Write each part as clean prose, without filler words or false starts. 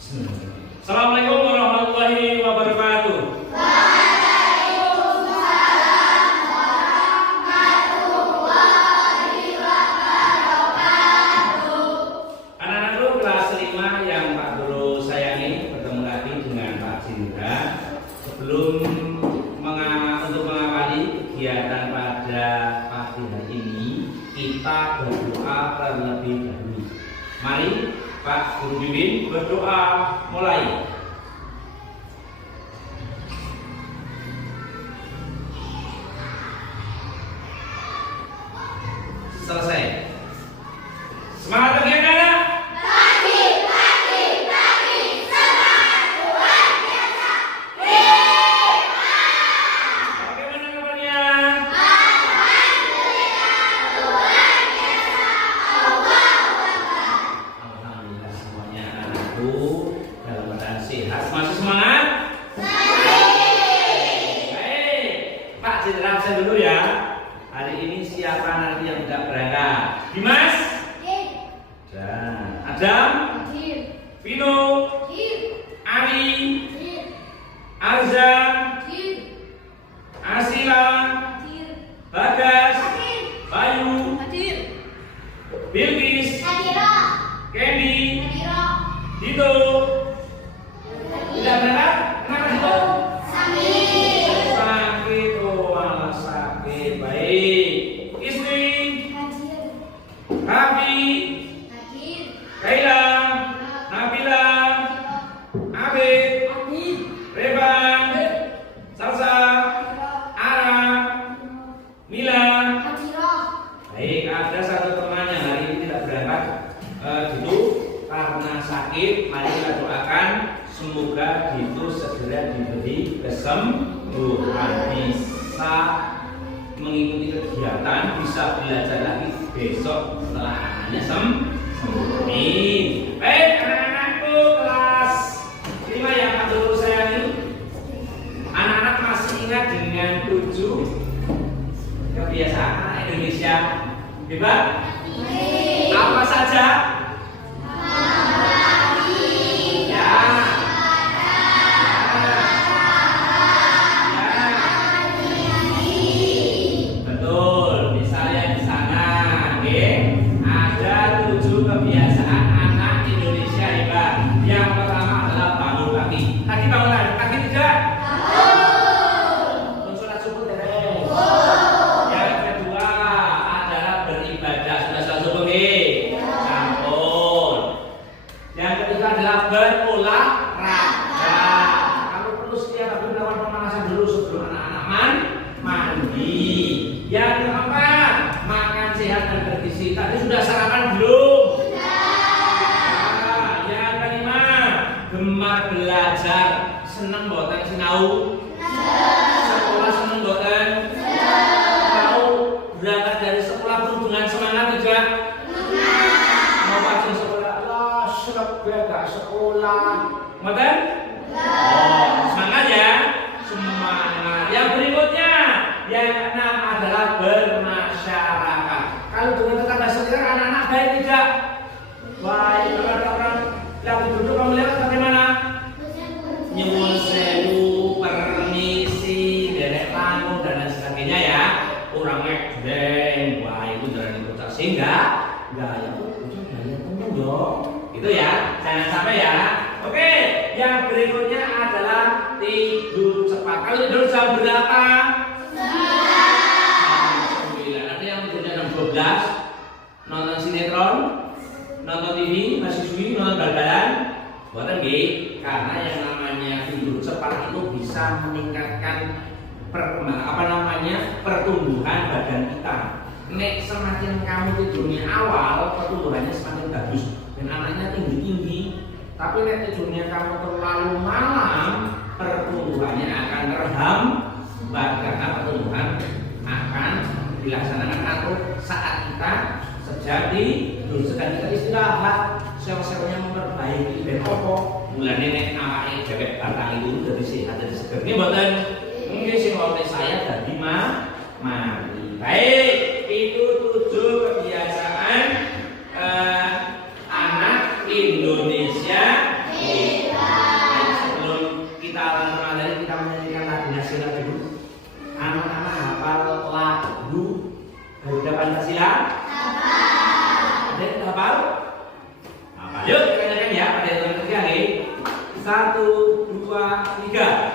Assalamualaikum warahmatullahi wabarakatuh. Anak-anakku kelas 5 yang Pak Guru sayangi, bertemu lagi dengan Pak Cindra. Sebelum untuk mengawali kegiatan pada pagi hari ini, kita berdoa terlebih dahulu. Mari Pak Guru Bimbing berdoa mulai. Selesai. Semangat lagi anak-anak. Dalam keadaan sehat, masih semangat? Baik, Pak Cindra absen dulu ya. Hari ini siapa nanti yang tidak berangkat? Dimas? Dan Adam? Vino? Ari? Arza? Asila? Bagas? Bayu? Bilkis? Candy? Dito? Tidak berangkat? Kenapa Dito? Sakit, oh alah sakit. Baik. Istri? Hafi? Kaila? Nabila? Abid? Revan? Salsa? Ara? Mila? Baik, ada satu teman yang hari ini tidak berangkat Dito karena sakit. Mari kita doakan semoga Dito segera diberi kesembuhan, bisa mengikuti kegiatan, bisa belajar lagi besok setelah anaknya sembuh. Baik anak-anakku kelas 5 yang Pak Guru sayangi, anak-anak masih ingat dengan 7 kebiasaan anak Indonesia hebat? Apa saja? Kebiasaan anak Indonesia hebat. Yang pertama adalah bangun pagi. Tadi bangunan pagi tidak? Bangun. Sholat subuh tidak? Yang kedua adalah beribadah. Sudah sholat subuh nih? Ampun. Yang ketiga adalah berolahraga. Kalau perlu setiap hari melakukan pemanasan dulu sebelum anak-anak mandi. Yang keempat makan sehat dan bergizi. Tadi sudah sarapan belum? Gemar belajar, seneng boten sinau? Sekolah seneng boten? Mau berangkat dari sekolah pun dengan semangat tidak? Mau pasang sekolah, Allah sebab gak sekolah, boten? Oh, semangat ya, semangat. Yang berikutnya, yang keenam adalah bermasyarakat. Kalau dengan tetangga sekitar anak-anak baik tidak? Baik, orang-orang yang duduk kamu lihat bagaimana? Nyuwun sewu, permisi, derek langkung dan lain sebagainya ya. Kurang ngedeng, wah itu dari bocah sehingga gaya tuh gaya temen dong. Gitu ya, jangan sampai ya. Oke, yang berikutnya adalah tidur cepat. Kalau tidur jam berapa? 9. Ada yang tidurnya jam 12, nonton sinetron, nonton TV, mahasiswi, nonton bal-balan, buatan nggih, karena yang namanya tidur cepat itu bisa meningkatkan pertumbuhan badan kita. Nek semakin kamu tidurnya awal, pertumbuhannya semakin bagus dan anaknya tinggi-tinggi. Tapi nek tidurnya kamu terlalu malam, pertumbuhannya akan terhambat karena pertumbuhan akan dilaksanakan atau saat kita sejati dulu sedang kita istirahat, sel-selnya memperbaiki dan opo mulai nenek awake dewek batang itu dari sehat dari seger. Ini mboten mungkin sing saya dari mati. Baik, itu 7 kebiasaan anak Indonesia. Pancasila? Ada yang hafal? Hafal. Yuk kita nyanyikan ya pada hitungan ketiga nih. 1, 2, 3.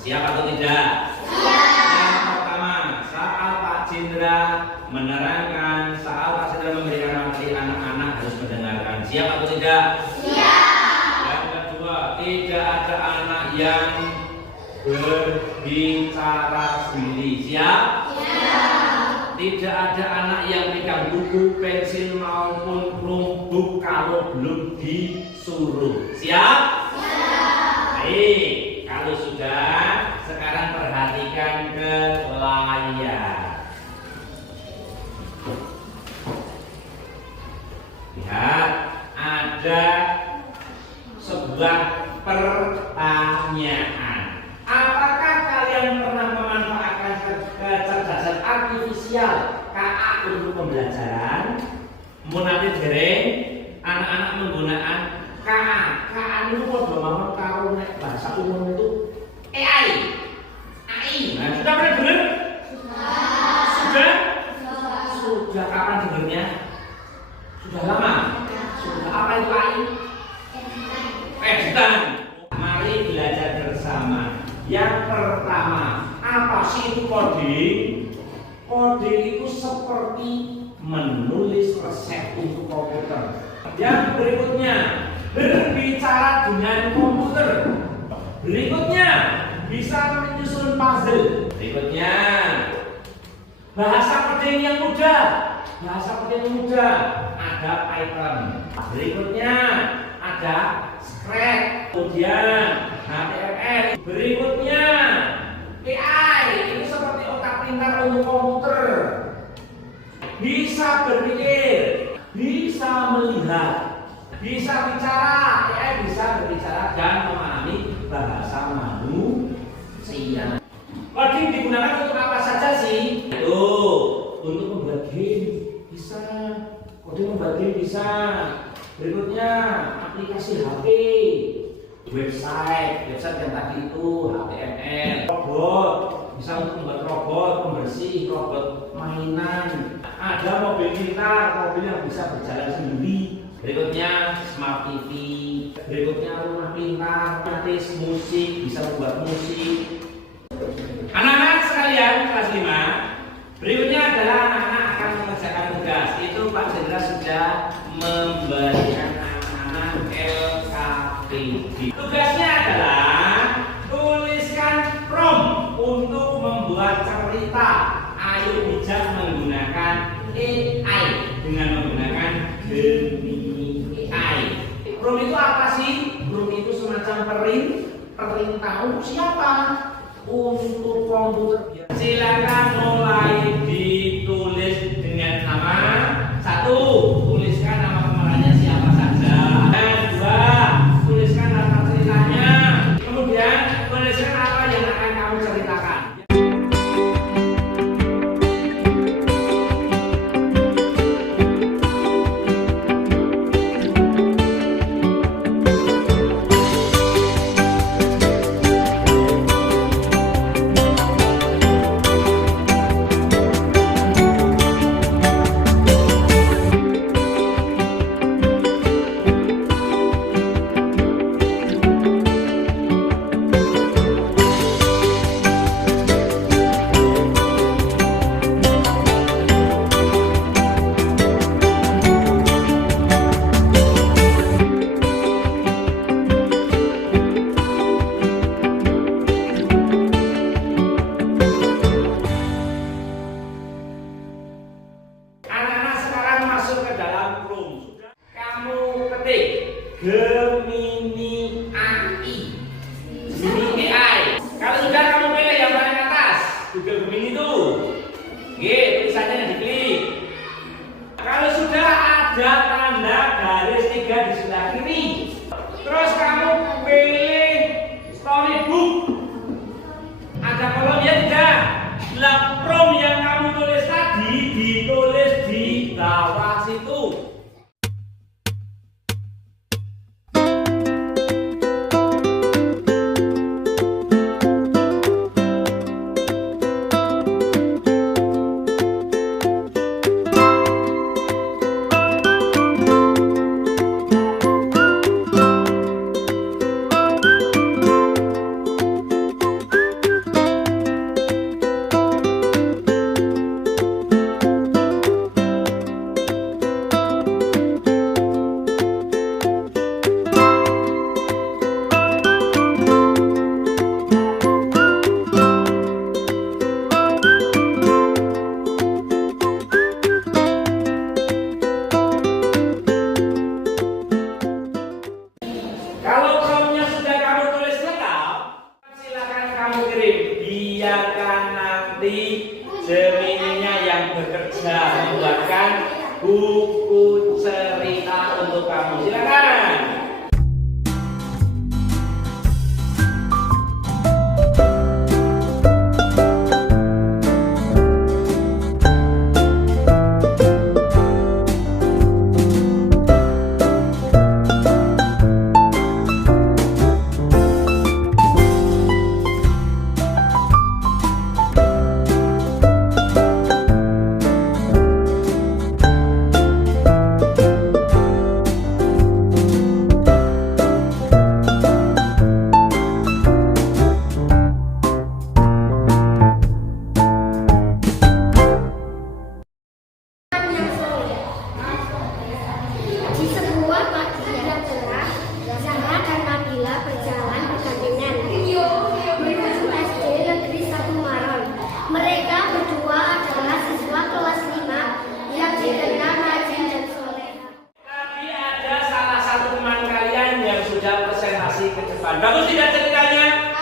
Siap atau tidak? Siap. Yang pertama, saat Pak Cindra menerangkan, saat Pak Cindra memberikan materi, anak-anak harus mendengarkan. Siap atau tidak? Siap. Yang kedua, tidak ada anak yang berbicara sendiri. Siap? Siap. Tidak ada anak yang pegang buku, pensil maupun rumbuk kalau belum disuruh. Siap? Siap. Baik. Kalau sudah, sekarang perhatikan ke layar. Lihat, ada sebuah pertanyaan. Apakah kalian pernah memanfaatkan kecerdasan artifisial KA untuk pembelajaran? Munafik dereng, anak-anak menggunakan KA. KA itu kalau mama karo nek bahasa umum itu AI. Nah, sudah pernah dengar? Sudah. Sudah kapan dengarnya? Sudah lama. Sudah. Apa itu AI? Editan. Mari belajar bersama. Yang pertama, apa sih itu coding? Coding itu seperti menulis resep untuk komputer. Yang berikutnya, berbicara dengan komputer. Berikutnya, bisa menyusun puzzle. Berikutnya, bahasa coding yang mudah. Bahasa coding yang mudah ada Python. Berikutnya, ada Scratch. Kemudian HTML. Berikutnya, AI. Ini seperti otak pintar untuk komputer. Bisa berpikir, bisa melihat, bisa bicara, AI bisa berbicara dan memahami bahasa manusia. Coding digunakan untuk apa saja sih? Untuk membuat game bisa, coding membuat game bisa. Berikutnya aplikasi HP, website yang tadi itu HTML, robot bisa untuk membuat robot pembersih, robot mainan. Ada mobil pintar, mobil yang bisa berjalan sendiri. Berikutnya smart TV, berikutnya rumah pintar, artis musik, bisa membuat musik. Anak-anak sekalian kelas 5, berikutnya adalah anak-anak akan mengerjakan tugas. Itu Pak Jenderal sudah memberikan anak-anak LKPD. Tugasnya adalah tuliskan prompt untuk membuat cerita. Ayo bijak menggunakan AI dengan menggunakan Gemini AI. Prompt itu apa sih? Prompt itu semacam perintah untuk siapa? Untuk komputer. Silakan mulai ditulis dengan nama. 1, tuliskan nama pemerannya siapa saja. Dan 2, tuliskan nama ceritanya. Kemudian tuliskan apa yang akan kamu ceritakan. masuk ke dalam Chrome. Sudah kamu ketik Gemini AI. Gemini AI. Kalau sudah kamu pilih yang paling atas, Google Gemini itu. Oke, tulisannya diklik. Kalau sudah ada tanda garis 3 di sebelah kiri, terus kamu pilih Storybook. Ada kolomnya tidak? Lah prompt yang kamu tulis tadi ditulis di bawah situ. Kalau promnya sudah kamu tulis lengkap, silakan kamu kirim. Biarkan nanti Gemininya yang bekerja membuatkan buku cerita untuk kamu. Silakan. Di sebuah pagi yang cerah, Zahra dan Nabila berjalan bergandengan menuju SD Negeri 1 Maron. Mereka berdua adalah siswa kelas 5 yang dikenal rajin dan soleha. Tadi ada salah satu teman kalian yang sudah presentasi ke depan. Bagus tidak ceritanya?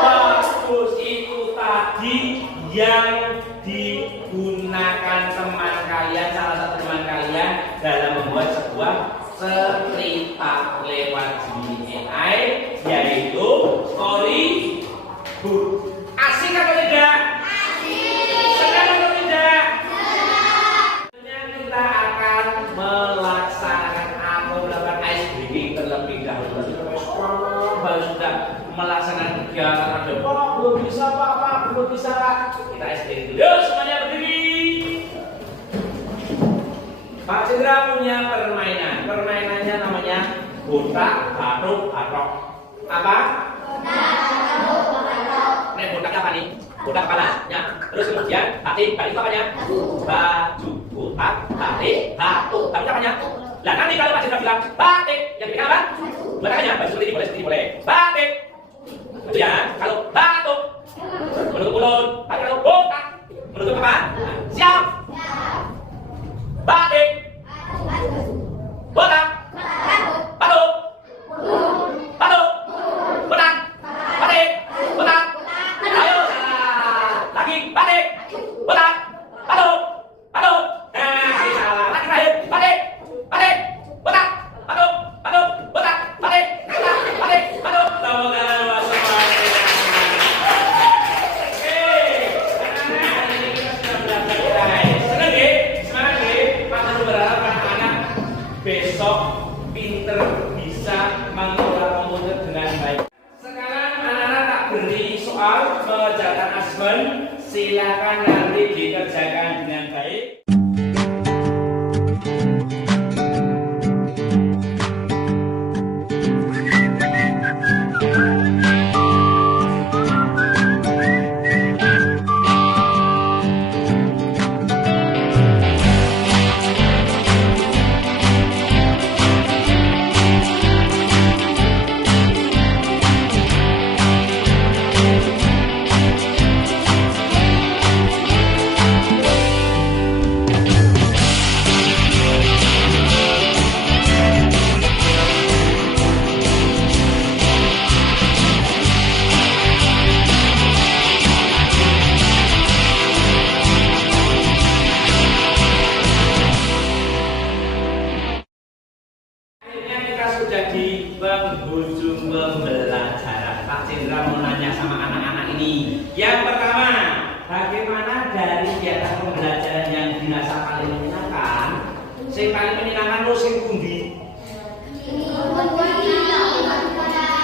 Bagus, itu tadi yang digunakan teman kalian, salah satu teman kalian dalam membuat sebuah cerita lewat Gemini AI, yaitu Storybook. Asik atau tidak? Asik. Senang atau tidak? Senang. Kita akan melaksanakan atau melakukan ice breaking terlebih dahulu. Baru sudah melaksanakan kegiatan, ada Pak belum bisa Pak belum bisa Pak. Kita ice breaking dulu. Yuk semuanya berdiri. Pak Cindra punya permainan. Permainannya namanya botak batuk batok. Apa? Botak batuk batok. Nih botak apa nih? Botak kepala. Ya. Terus kemudian batik itu apanya? Baju. Botak batik batuk. Tapi apanya? Lah nanti kalau Pak Cindra bilang batik, yang dibilang apa? Botaknya baju seperti ini boleh. Batik. Itu ya. Kalau batuk menutup mulut. Tapi kalau botak menutup apa? Siap. Batik, botak, batuk, batuk, botak, batik, botak. Ayo lagi batik, botak, batuk, batuk. Nah, salah lagi terakhir batik, batik, botak, batuk, batuk, botak, batik, botak, batik, batuk. Besok pinter bisa mengelola komputer dengan baik. Sekarang anak-anak tak beri soal mengerjakan asesmen, silakan nanti dikerjakan dengan baik. Sing paling menyenangkan lo sing pundi?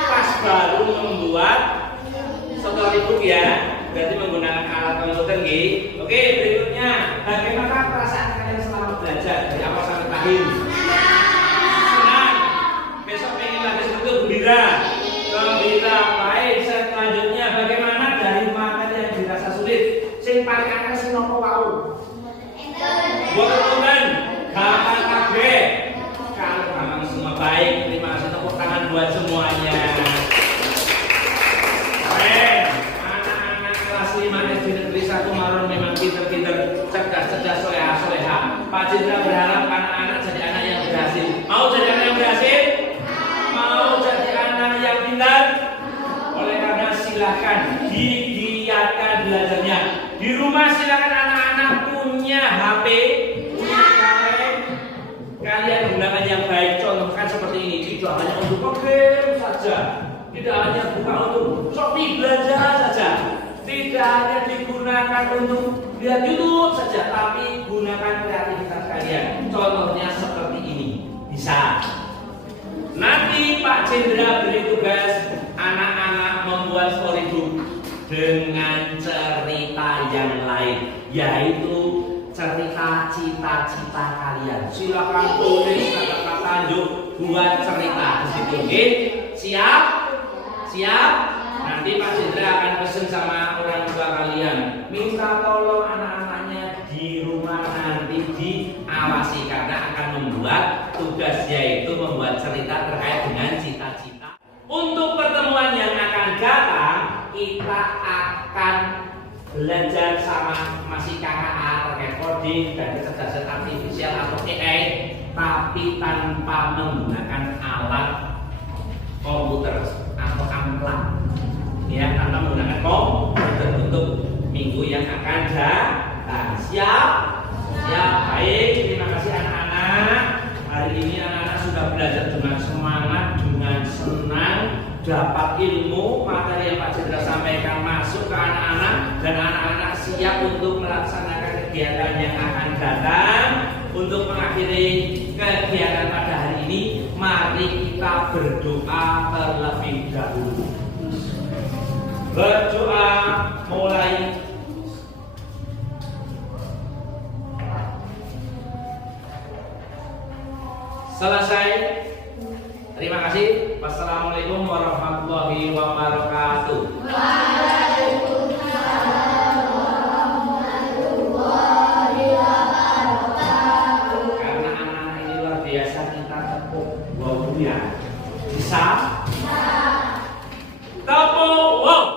Pas baru membuat storybook ya, berarti menggunakan alat komputer nggih. Oke, berikutnya bagaimana perasaan kalian selama belajar dari awal sampai akhir? Senang. Besok pengen lagi sebetulnya gembira. Gembira. Baik, selanjutnya bagaimana dari materi yang dirasa sulit? Sing paling akeh sing nopo wau? Boten. Gampang kabeh. Kalau gampang semua baik, terima kasih tepuk tangan buat semuanya. Anak-anak kelas 5 SD Negeri 1 Maron memang pinter-pinter, cerdas-cerdas, soleha-soleha. Pak Cindra berharap anak-anak jadi anak yang berhasil. Mau jadi anak yang berhasil? Mau jadi anak yang pintar? Oleh karena silakan digiatkan belajarnya. Di rumah silakan anak-anak punya HP, punya kamera. Kalian gunakan yang baik. Contohkan seperti ini. Tidak hanya untuk game saja, tidak hanya buka untuk Shopee belanja saja, tidak hanya digunakan untuk lihat YouTube saja, tapi gunakan kreativitas kalian. Contohnya seperti ini. Bisa. Nanti Pak Cindra beri tugas anak-anak membuat storybook dengan cerita yang lain, yaitu cerita cita-cita kalian. Silakan tulis kata-kata yuk buat cerita di situ. Oke? Siap? Siap? Nanti Pak Cindra akan pesen sama orang tua kalian. Minta tolong anak-anaknya di rumah nanti diawasi karena akan membuat tugas yaitu membuat cerita terkait dengan cita-cita. Untuk pertemuan yang akan datang, kita akan belajar sama masih KKA terkait coding dan kecerdasan artifisial atau AI, tapi tanpa menggunakan alat komputer atau amplang, ya, tanpa menggunakan komputer untuk minggu yang akan datang. Siap? Siap. Baik, terima kasih anak-anak. Hari ini anak-anak sudah belajar dengan semangat, dengan senang, dapat ilmu materi yang Pak Cindra sampaikan masuk ke anak-anak, dan anak-anak siap untuk melaksanakan kegiatan yang akan datang. Untuk mengakhiri kegiatan pada hari ini, mari kita berdoa terlebih dahulu. Berdoa mulai. Selesai. Terima kasih. Wassalamualaikum warahmatullahi wabarakatuh. Waalaikumsalam warahmatullahi wabarakatuh. Karena anak-anak ini luar biasa, kita tepuk wow ya. Bisa? Tepuk wow.